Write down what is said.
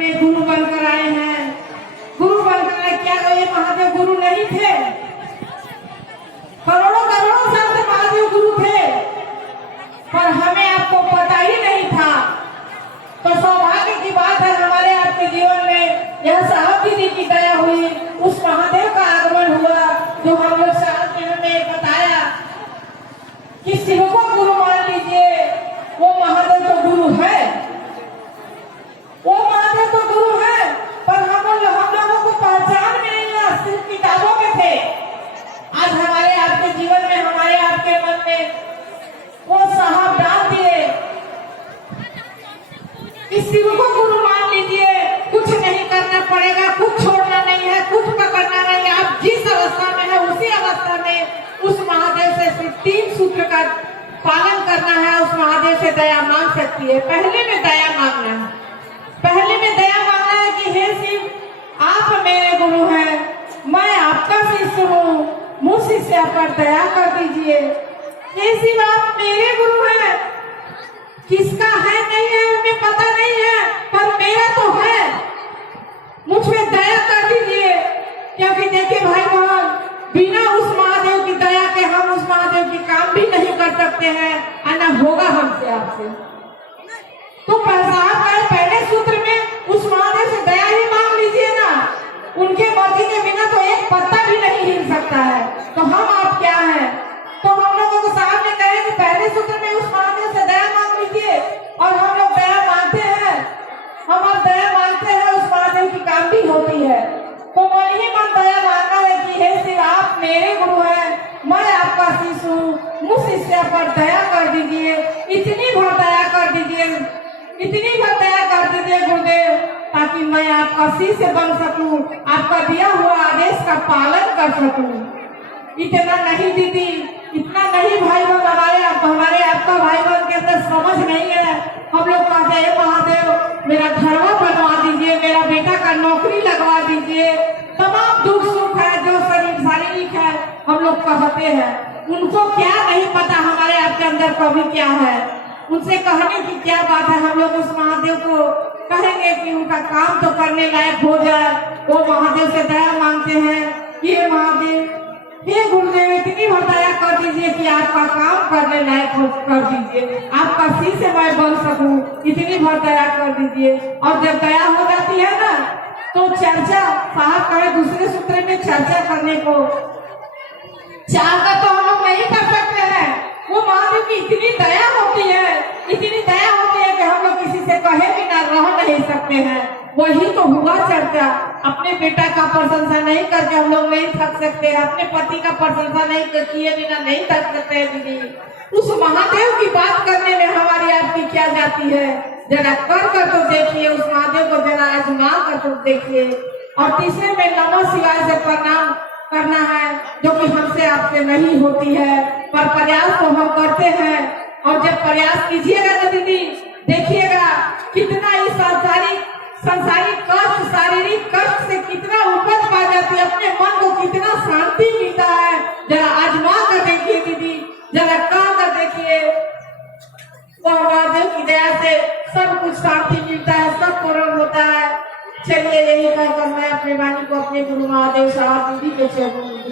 में गुरु बनकर आए हैं। गुरु बनकर आए, क्या ये महादेव गुरु नहीं थे? करोड़ों करोड़ों साल से महादेव गुरु थे, पर हमें आपको पता ही नहीं था। तो सौभाग्य की बात है, हमारे आपके जीवन में यह साहब दीदी की दया हुई, उस महादेव का आगमन हुआ जो हम लोग साहब जी ने बताया कि शिव को गुरु मान लीजिए। वो महादेव तो गुरु है, वो महादेव तो गुरु है, पर हम लोगों को पहचान में नहीं है, सिर्फ किताबों में थे। आज हमारे आपके जीवन में, हमारे आपके मन में वो साहब डाल दिए कि शिव को गुरु मान लीजिए, कुछ नहीं करना पड़ेगा, कुछ छोड़ना नहीं है, कुछ पकड़ना नहीं है। आप जिस अवस्था में है उसी अवस्था में उस महादेव से सिर्फ 3 सूत्र का पालन करना है, उस महादेव से दया मांग सकती है। पहले में दया मांगना है, पहले में दया मांगना है कि हे शिव, आप मेरे गुरु हैं, मैं आपका शिष्य हूँ, मुझ शिष्य पर दया कर दीजिए। हे शिव, आप मेरे गुरु हैं, किसका है नहीं है हमें पता नहीं है, पर मेरा तो है, मुझ में दया कर दीजिए। क्योंकि देखिए भाई बहन, बिना उस महादेव की दया के हम उस महादेव की काम भी नहीं कर सकते हैं, आना होगा हमसे आपसे। तो साहब का पहले सूत्र में उस महादेव से दया ही मांग लीजिए ना, उनके मर्जी के बिना तो एक पत्ता भी नहीं हिल सकता है। तो हम आप क्या है? तो हम लोगों को साहब ने कहे कि पहले सूत्र में उस महादेव से दया मांग लीजिए, और हम लोग दया मांगते हैं, हम आप दया मांगते हैं, उस महादेव की काम भी होती है। तो मन ही मन दया मांगना है कि हे शिव, आप मेरे गुरु हैं, मैं आपका शिष्य हूँ, मुझ शिष्य पर दया कर दीजिए, इतनी भर दया कर दीजिए, इतनी भर दया कर दीजिए गुरुदेव, ताकि मैं आपका शिष्य बन सकूं, आपका दिया हुआ आदेश का पालन कर सकूं। इतना नहीं दीदी, इतना नहीं भाई बहन, हमारे आपका भाई बहन के अंदर समझ नहीं है। हम लोग कहते हैं महादेव मेरा घरवा बनवा दीजिए, मेरा बेटा का नौकरी लगवा दीजिए, तमाम दुख सुख है जो शारीरिक है हम लोग कहते हैं। उनको क्या नहीं पता हमारे आपके अंदर कभी क्या है, उनसे कहने की क्या बात है। हम लोग उस महादेव को कहेंगे कि उनका काम तो करने लायक हो जाए, वो महादेव से दया मांगते हैं कि हे महादेव, हे गुरुदेव, इतनी भर दया कर दीजिए कि आपका काम करने लायक कर दीजिए, आपका शिष्य मैं बन सकूं, इतनी भर दया कर दीजिए। और जब दया हो जाती है ना, तो चर्चा, साहब कहे दूसरे सूत्र में चर्चा करने को, चाहकर तो हम लोग नहीं कर सकते हैं। वो महादेव की इतनी दया होती है, इतनी दया होती है कि हम लोग किसी से कहे बिना रह नहीं सकते हैं। वही तो हुआ चर्चा। अपने बेटा का प्रशंसा नहीं करके हम लोग नहीं थक सकते, अपने पति का प्रशंसा नहीं किए बिना नहीं थक सकते हैं दीदी। उस महादेव की बात करने में हमारी आपकी क्या जाती है? जरा कर तो देखिए, उस महादेव को जरा आजमा कर तो देखिए। और तीसरे में नमः शिवाय से प्रणाम करना है, जो कि हमसे आपसे नहीं होती है, पर प्रयास तो हम करते हैं। और जब प्रयास कीजिएगा ना दीदी, देखिएगा कितना इस संसारिक कष्ट, शारीरिक कष्ट से कितना उपज पा जाती है, अपने मन को कितना शांति मिलता है। जरा आजमा कर देखिए दीदी, जरा कर कर देखिए, वो महादेव की दया से सब कुछ शांति मिलता है, सब पूर्ण होता है। चलिए, यही कहकर मैं अपने वाणी को अपने गुरु महादेव साहब दीदी के चरणों में